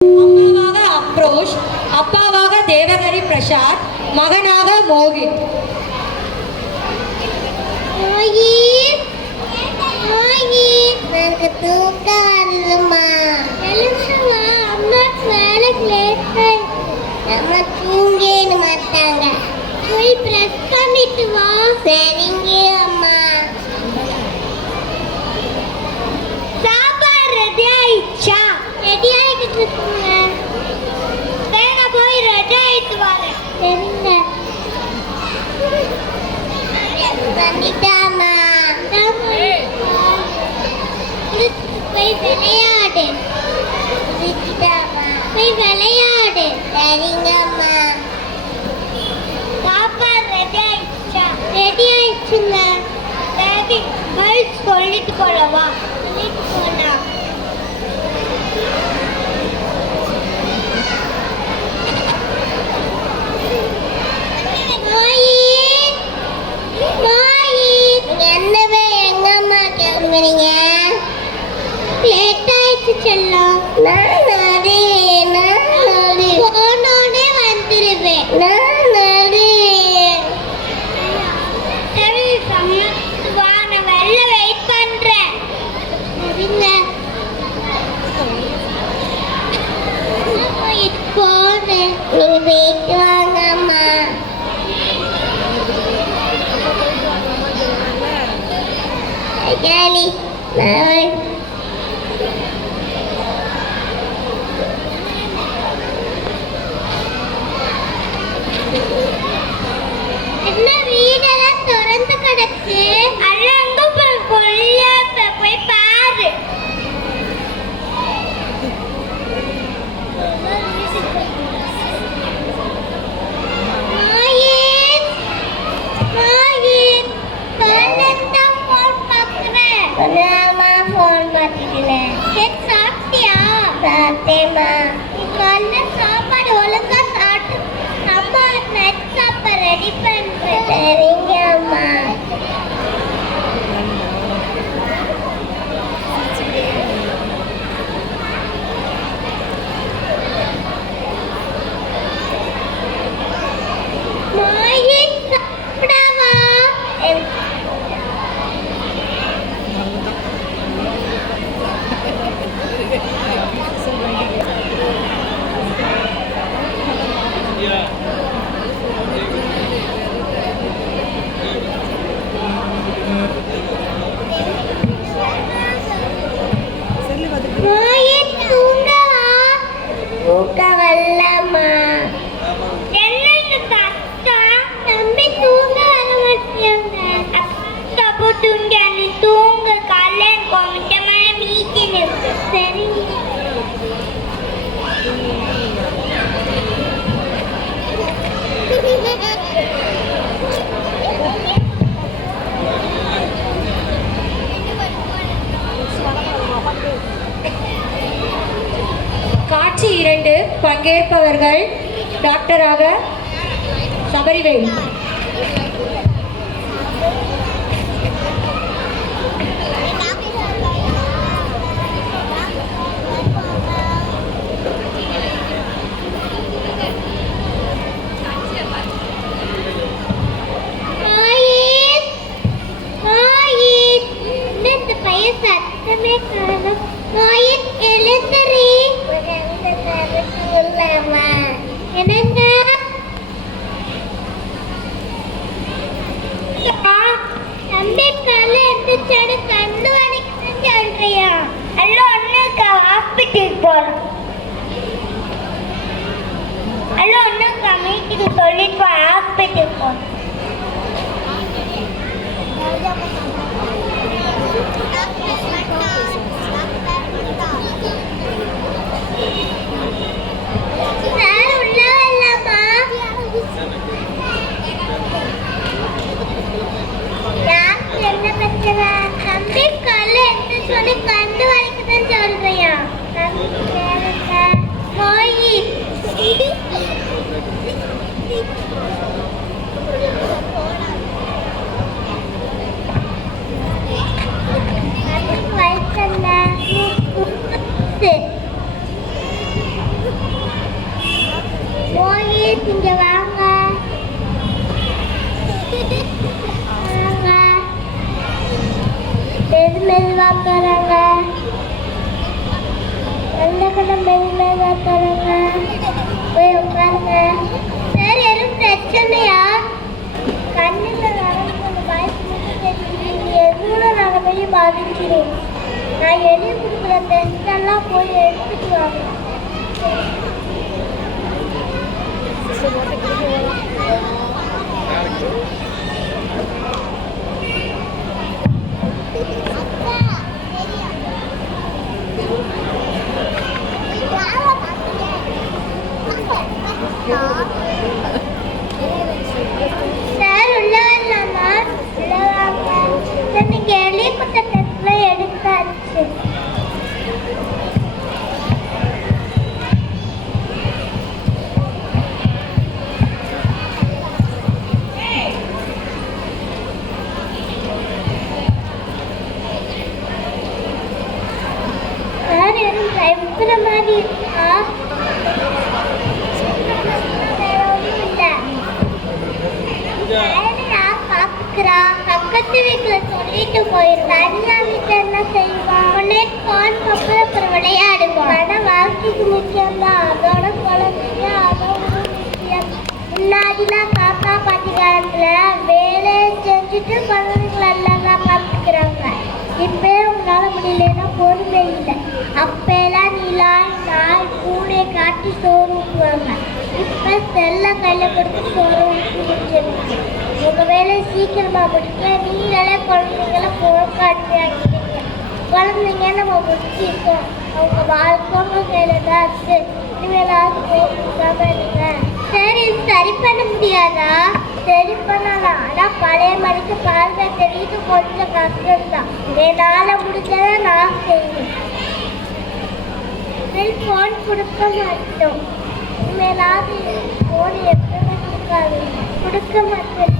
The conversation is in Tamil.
அம்மாவாக அப்ரோஷ், அப்பாவாக தேவகரி பிரசாத், மகனாக மோகித். எனக்கு தூக்கம் வருதுமா. எழுந்துமா, அம்மா வேலைக்கு லேட். நம்ம தூங்கிட மாட்டாங்க. போய் பிரஷ் பண்ணிட்டு வா. சரிங்க அம்மா. சாப்பாடு ரெடி ஆயிடுச்சா? ரெடி ஆயிட்டு இருக்குங்க. வேணா போய் ரெடி ஆயிட்டு வரேன். சரிங்க. பண்ணிட்டாமா. போய் விளையாடு. போய் விளையாடு. சரிங்கம்மா. சாப்பாடு ரெடி ஆயிடுச்சா? ரெடி ஆயிடுச்சுங்க. சரி, சொல்லிட்டு போலவா? சொல்லிட்டு போலாம். என்னவே எங்கம்மா கிளம்புறீங்க? லேட் ஆயிடுச்சு செல்லம். போனோடனே வந்துருவேன். சரி, சமைச்சு வா, நான் வெளில வெயிட் பண்றேன். சரிங்க. போனேன். நீ வெயிட் வாங்கம்மா. ஜாலி. என்ன வீடெல்லாம் திறந்து கிடக்கு? அழகு போய் பாரு. சாப்பாடு ஒழுங்கா சாப்பிட்டு அம்மா நைட் சாப்பாடு ரெடி பண்றேன். சரிங்க அம்மா. காட்சி 2. பங்கேற்பவர்கள் டாக்டராக சபரிவேல், சத்தமே காணும். எழுந்துறி. என்னங்க? இங்க வாங்க வாங்க மெதுவா தராங்க வெள்ளக்கடை மெதுவா தராங்க போய் உட்காருங்க சார் எதுவும் பிரச்சனையா கண்ணில் நடந்து பயப்பட்டு எதுவும் நாங்கள் போய் பாதிச்சிடும் நான் எழுதி கொடுக்குற டெஸ்ட் எல்லாம் போய் எடுத்துட்டு வாங்க சார் உள்ள வரலாமா உள்ள வாங்க சார் நீங்க எழுதி கொடுத்த டெஸ்ட்ல எடுத்தாச்சு சார் எதுவும் பயப்படுற மாதிரி இருக்கா பக்கத்து வீட்டுல சொல்லிட்டு போயிருந்தா வீட்டுல என்ன செய்வா உடனே கான் கப்பல் அப்புறம் விளையாடுவோம் ஆனா வாழ்க்கைக்கு முக்கியம் தான் அதோட குழந்தைங்க அதோட முக்கியம் முன்னாடிலாம் தாத்தா பாட்டி காலத்துல வேலையை செஞ்சுட்டு குழந்தைங்களெல்லாம் தான் பார்த்துக்கிறாங்க இப்பே உங்களால முடியலன்னா பொறுமை இல்லை அப்பெல்லாம் நீலாய் நாய் பூனை காட்டி சோறு ஊற்றுவாங்க இப்ப செல்ல கையில கொடுத்து சோறு ஊற்றி உங்க வேலையை சீக்கிரமா முடிக்க நீங்களே குழந்தைங்கள போக்காட்டி ஆக்கிட்டீங்க குழந்தைங்க நம்ம முடிச்சிருக்கோம் அவங்க வாழ்க்கை கையில தான் இருக்கு இனிமேலாவது போக்காம இருங்க சரி சரி பண்ண முடியாதா சரி பண்ணலாம் ஆனா பழைய மணிக்கு பார்வை தெரியுது கொஞ்சம் கஷ்டம்தான் என்னால முடிஞ்சதை நான் செய்வேன் போன் கொடுக்க மாட்டோம் இனிமேலாவது போன் எப்பவுமே கொடுக்காது கொடுக்க மாட்டேன்